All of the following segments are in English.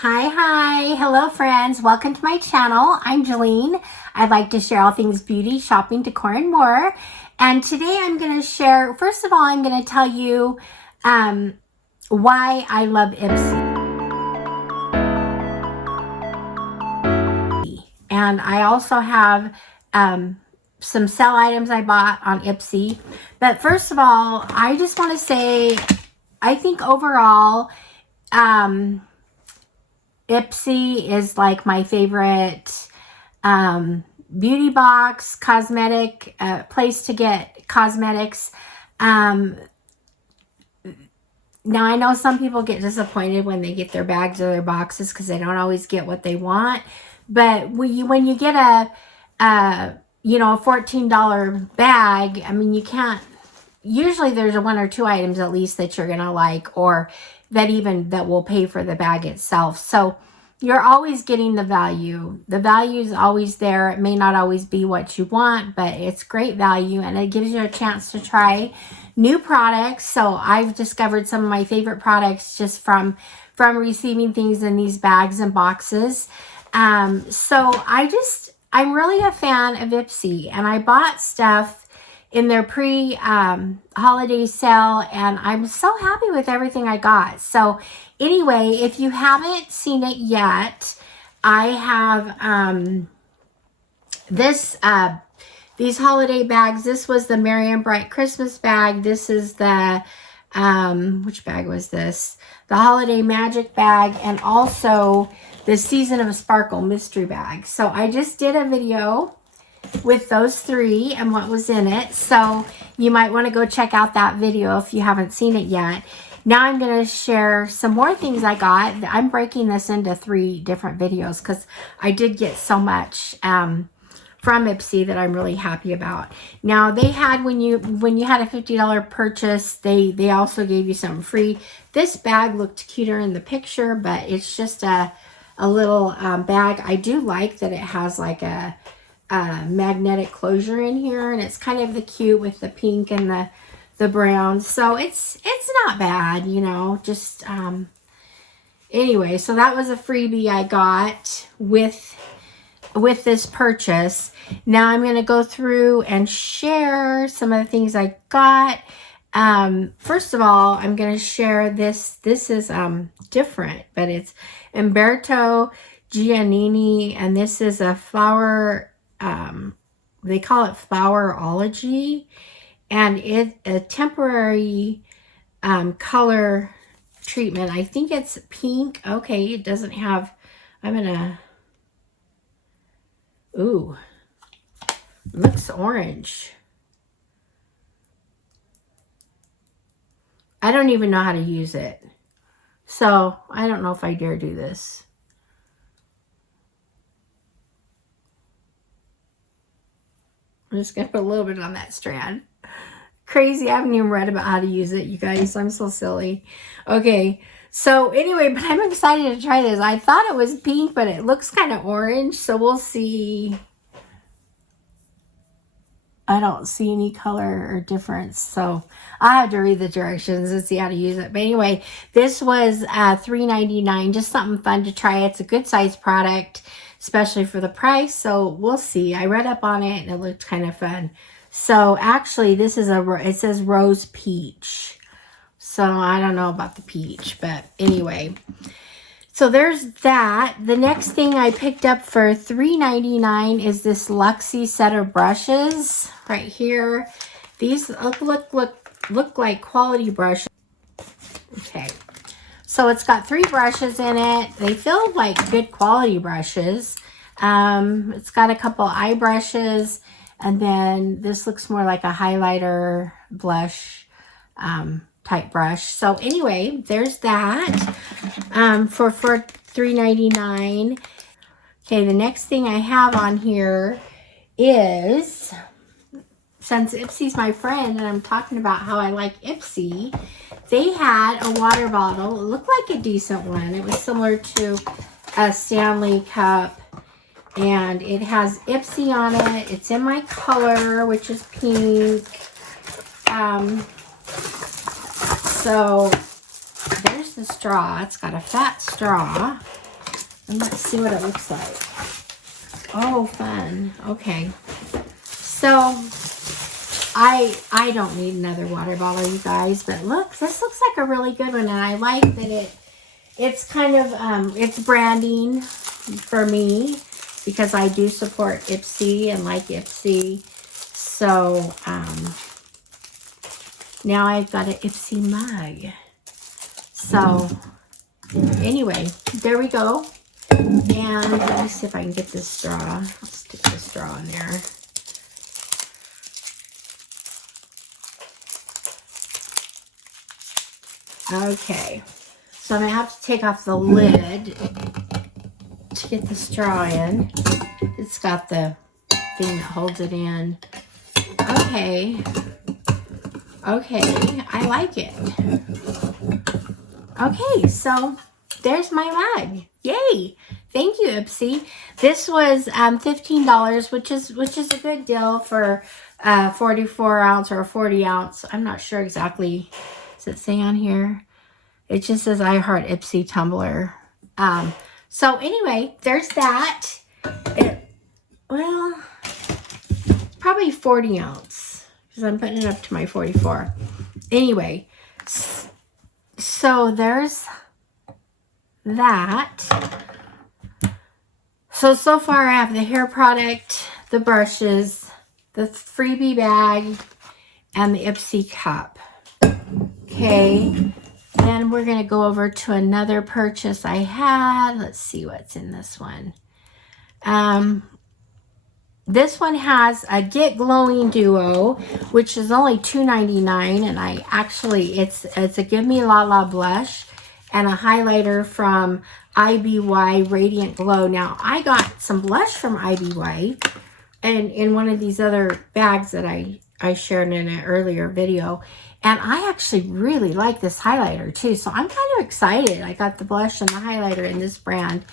Hi, hello friends, welcome to my channel. I'm Jolene. I'd like to share all things beauty, shopping, decor, and more. And today I'm going to share, first of all, I'm going to tell you why I love IPSY. And I also have some sale items I bought on IPSY. But first of all, I just want to say, I think overall, IPSY is like my favorite beauty box, cosmetic, place to get cosmetics. Now I know some people get disappointed when they get their bags or their boxes because they don't always get what they want. But when you get a $14 bag, I mean, you can't, usually there's one or two items at least that you're going to like, or that will pay for the bag itself. So you're always getting the value. The value is always there. It may not always be what you want, but it's great value and it gives you a chance to try new products. So I've discovered some of my favorite products just from receiving things in these bags and boxes. So I'm really a fan of IPSY, and I bought stuff in their pre-holiday sale, and I'm so happy with everything I got. So anyway, if you haven't seen it yet, I have these holiday bags. This was the Merry and Bright Christmas bag. This is the which bag was this? The Holiday Magic bag, and also the Season of Sparkle mystery bag. So I just did a video with those three and what was in it, so you might want to go check out that video if you haven't seen it yet. Now I'm going to share some more things I got. I'm breaking this into 3 different videos because I did get so much from IPSY that I'm really happy about. Now they had, when you had a $50 purchase, they also gave you something free. This bag looked cuter in the picture, but it's just a little bag. I do like that it has like a magnetic closure in here, and it's kind of the cute with the pink and the brown. So it's not bad, you know. Just anyway, so that was a freebie I got with this purchase. Now I'm going to go through and share some of the things I got. First of all, I'm going to share this. This is different, but it's Umberto Giannini, and this is a flower, they call it Flowerology, and it's a temporary color treatment. I think it's pink. Okay, it doesn't have, ooh, looks orange. I don't even know how to use it, so I don't know if I dare do this. I'm just going to put a little bit on that strand. Crazy. I haven't even read about how to use it, you guys. I'm so silly. Okay. So anyway, but I'm excited to try this. I thought it was pink, but it looks kind of orange. So we'll see. I don't see any color or difference. So I have to read the directions and see how to use it. But anyway, this was $3.99. Just something fun to try. It's a good size product, especially for the price. So we'll see. I read up on it and it looked kind of fun. So actually this is it says rose peach. So I don't know about the peach, but anyway. So there's that. The next thing I picked up for $3.99 is this Luxie set of brushes right here. These look like quality brushes. Okay. So it's got 3 brushes in it. They feel like good quality brushes. It's got a couple eye brushes, and then this looks more like a highlighter blush type brush. So anyway, there's that for $3.99. Okay, the next thing I have on here is, since IPSY's my friend and I'm talking about how I like IPSY, they had a water bottle. It looked like a decent one. It was similar to a Stanley cup, and it has IPSY on it. It's in my color, which is pink. So there's the straw. It's got a fat straw. And let's see what it looks like. Oh, fun. Okay. So I don't need another water bottle, you guys, but look, this looks like a really good one, and I like that it's kind of it's branding for me because I do support IPSY and like IPSY. So now I've got an IPSY mug. So anyway, there we go. And let me see if I can get this straw. I'll stick the straw in there. Okay, so I'm going to have to take off the lid to get the straw in. It's got the thing that holds it in. Okay. Okay, I like it. Okay, so there's my mug. Yay! Thank you, IPSY. This was $15, which is a good deal for 44 ounce or a 40 ounce. I'm not sure exactly. Does it say on here? It just says I Heart IPSY tumbler. So anyway, there's that. Well, probably 40 ounce because I'm putting it up to my 44. Anyway, so there's that. So far I have the hair product, the brushes, the freebie bag, and the IPSY cup. Okay, then we're going to go over to another purchase I had. Let's see what's in this one. This one has a Get Glowing Duo, which is only $2.99, and I actually, it's a Give Me La La blush and a highlighter from IBY Radiant Glow. Now, I got some blush from IBY and in one of these other bags that I shared in an earlier video. And I actually really like this highlighter too. So I'm kind of excited. I got the blush and the highlighter in this brand.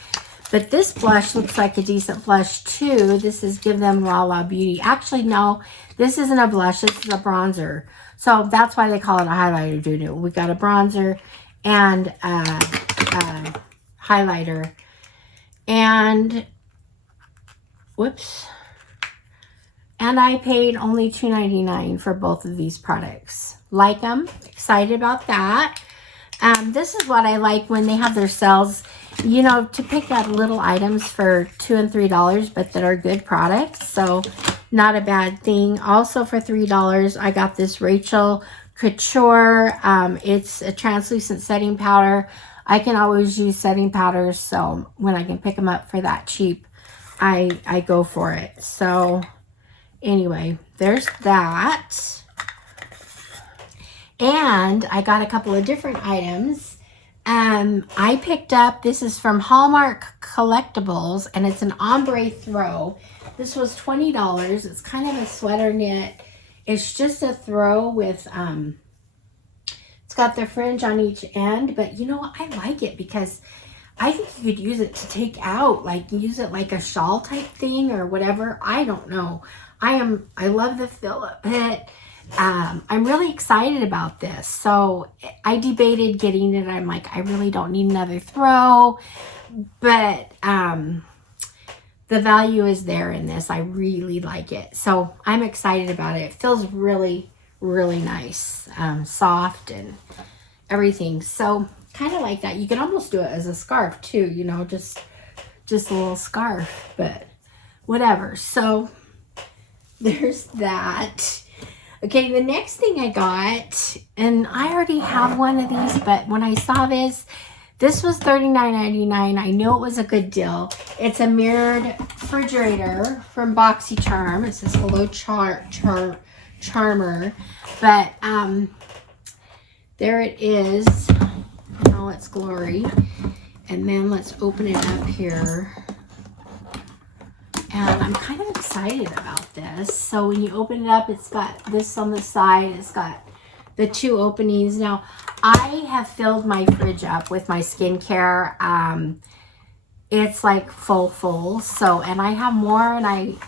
But this blush looks like a decent blush too. This is Give Them La La Beauty. Actually, no, this isn't a blush. This is a bronzer. So that's why they call it a highlighter doo-doo. We got a bronzer and a highlighter. And, whoops. And I paid only $2.99 for both of these products. Like them. Excited about that. This is what I like when they have their sales. You know, to pick up little items for $2 and $3, but that are good products. So, not a bad thing. Also for $3, I got this Rachel Couture. It's a translucent setting powder. I can always use setting powders, so when I can pick them up for that cheap, I go for it. So, anyway, there's that. And I got a couple of different items. I picked up, this is from Hallmark Collectibles, and it's an ombre throw. This was $20. It's kind of a sweater knit. It's just a throw with, it's got the fringe on each end, but you know, I like it because I think you could use it to take out, like use it like a shawl type thing or whatever. I don't know. I love the feel of it. I'm really excited about this. So I debated getting it. I'm like, I really don't need another throw, but the value is there in this. I really like it. So I'm excited about it. It feels really, really nice, soft and everything. So kind of like that. You can almost do it as a scarf too, you know, just a little scarf, but whatever. So there's that. Okay, the next thing I got, and I already have one of these, but when I saw this was $39.99. I knew it was a good deal. It's a mirrored refrigerator from BoxyCharm. It says Hello Charmer. But there it is in all its glory. And then let's open it up here. And I'm kind of excited about this. So when you open it up, it's got this on the side. It's got the two openings. Now, I have filled my fridge up with my skincare. It's like full. So, and I have more, and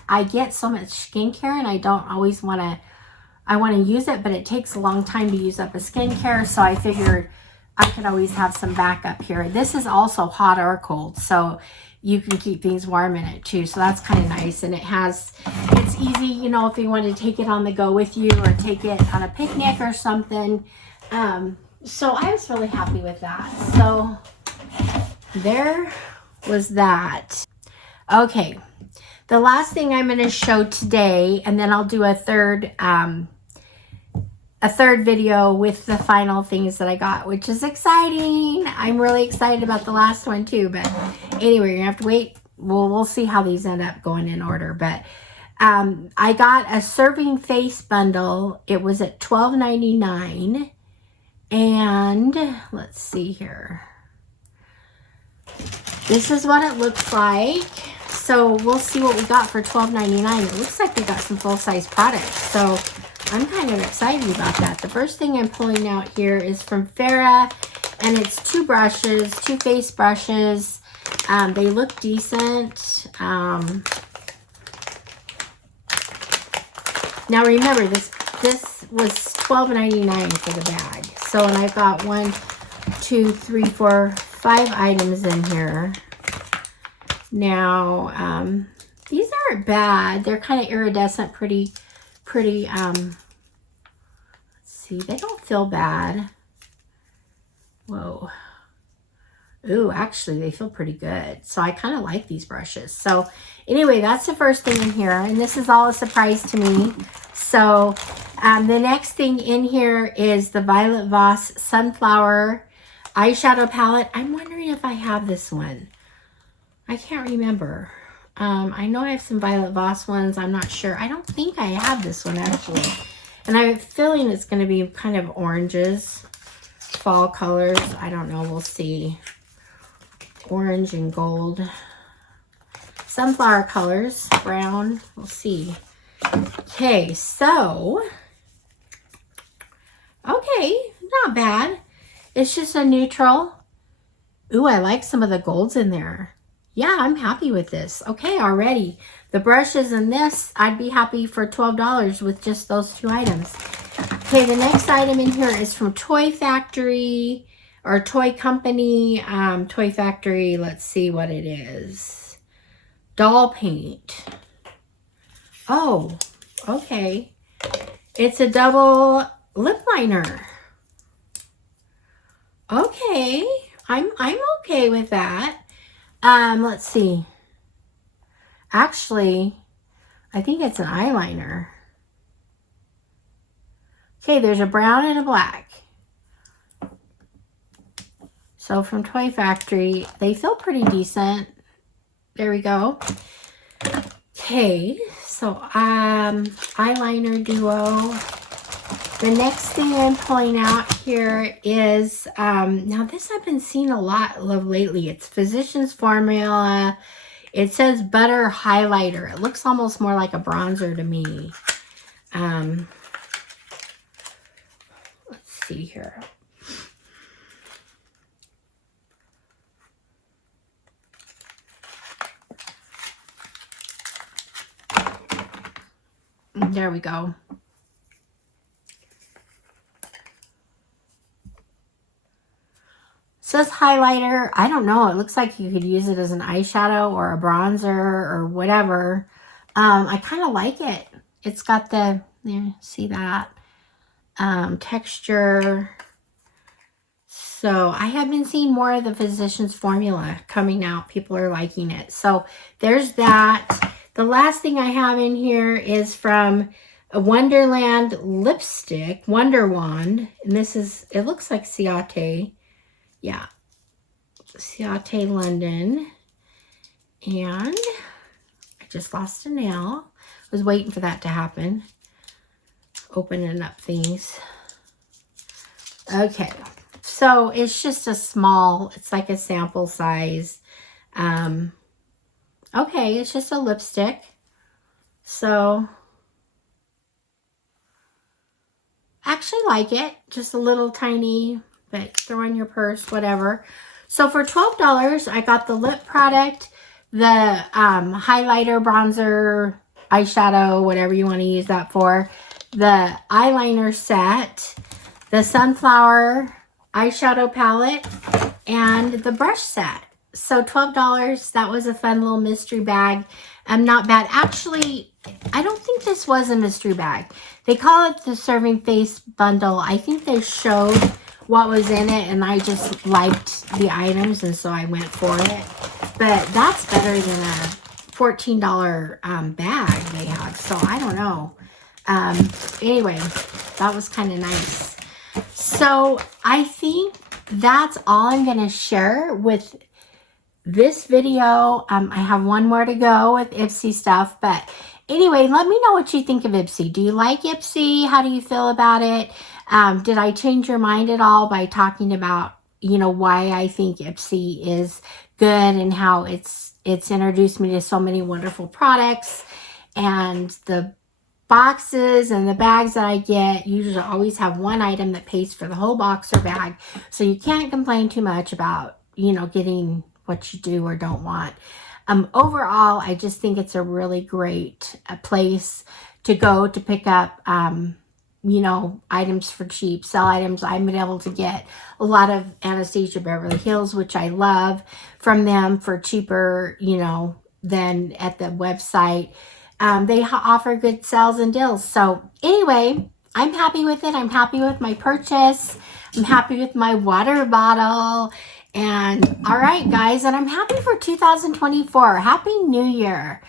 I get so much skincare, and I don't always I want to use it, but it takes a long time to use up a skincare. So I figured I can always have some backup here. This is also hot or cold, so you can keep things warm in it too. So that's kind of nice. And it's easy, you know, if you want to take it on the go with you or take it on a picnic or something. So I was really happy with that. So there was that. Okay. The last thing I'm going to show today, and then I'll do a third video with the final things that I got, which is exciting. I'm really excited about the last one too, but anyway, you're gonna have to wait. We'll see how these end up going in order. But I got a serving face bundle. It was at $12.99, and let's see here. This is what it looks like. So we'll see what we got for $12.99. It looks like we got some full-size products, so I'm kind of excited about that. The first thing I'm pulling out here is from Farrah, and it's 2 brushes, 2 face brushes. They look decent. Now remember, this was $12.99 for the bag. So, and I've got 1, 2, 3, 4, 5 items in here. Now, these aren't bad. They're kind of iridescent, pretty, let's see, they don't feel bad. Whoa. Ooh, actually, they feel pretty good. So I kind of like these brushes. So anyway, that's the first thing in here. And this is all a surprise to me. So the next thing in here is the Violet Voss Sunflower eyeshadow palette. I'm wondering if I have this one. I can't remember. I know I have some Violet Voss ones. I'm not sure. I don't think I have this one actually. And I'm feeling it's going to be kind of oranges, fall colors. I don't know. We'll see. Orange and gold. Sunflower colors, brown. We'll see. Okay, so. Okay, not bad. It's just a neutral. Ooh, I like some of the golds in there. Yeah, I'm happy with this. Okay, already. The brushes and this, I'd be happy for $12 with just those 2 items. Okay, the next item in here is from Toy Factory or Toy Company. Toy Factory, let's see what it is. Doll paint. Oh, okay. It's a double lip liner. Okay, I'm okay with that. Let's see. Actually, I think it's an eyeliner. Okay, there's a brown and a black. So from Toy Factory, they feel pretty decent. There we go. Okay, so eyeliner duo. The next thing I'm pulling out here is, now this I've been seeing a lot of lately. It's Physicians Formula. It says Butter Highlighter. It looks almost more like a bronzer to me. Let's see here. There we go. Says highlighter. I don't know. It looks like you could use it as an eyeshadow or a bronzer or whatever. I kind of like it. It's got the, there, see that? Texture. So I have been seeing more of the Physicians Formula coming out. People are liking it. So there's that. The last thing I have in here is from a Wonderland lipstick, Wonder Wand. And this is, it looks like Ciate. Yeah, Ciate London. And I just lost a nail. I was waiting for that to happen. Opening up things. Okay, so it's just a small, it's like a sample size. Okay, it's just a lipstick. So, actually like it. Just a little tiny, but throw in your purse, whatever. So for $12, I got the lip product, the highlighter, bronzer, eyeshadow, whatever you want to use that for, the eyeliner set, the sunflower eyeshadow palette and the brush set. So $12, that was a fun little mystery bag. Not bad. Actually, I don't think this was a mystery bag. They call it the serving face bundle. I think they showed what was in it, and I just liked the items, and so I went for it. But that's better than a $14 bag they had, so I don't know. Anyway, that was kind of nice. So I think that's all I'm going to share with this video. I have one more to go with Ipsy stuff, but anyway, let me know what you think of Ipsy. Do you like Ipsy? How do you feel about it? Did I change your mind at all by talking about, you know, why I think Ipsy is good and how it's introduced me to so many wonderful products, and the boxes and the bags that I get usually always have one item that pays for the whole box or bag, so you can't complain too much about, you know, getting what you do or don't want. Overall, I just think it's a really great place to go to pick up, you know, items for cheap, sell items. I've been able to get a lot of Anastasia Beverly Hills, which I love, from them for cheaper, you know, than at the website. They offer good sales and deals. So anyway, I'm happy with it. I'm happy with my purchase. I'm happy with my water bottle. And all right, guys, and I'm happy for 2024. Happy New Year.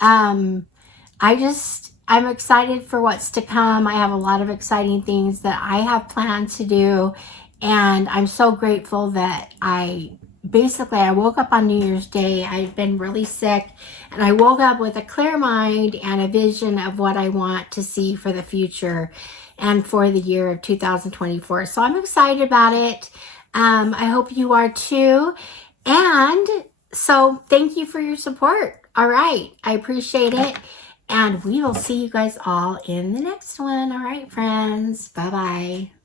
I'm excited for what's to come. I have a lot of exciting things that I have planned to do. And I'm so grateful that I woke up on New Year's Day. I've been really sick, and I woke up with a clear mind and a vision of what I want to see for the future and for the year of 2024. So I'm excited about it. I hope you are too. And so thank you for your support. All right. I appreciate it. And we will see you guys all in the next one. All right, friends. Bye-bye.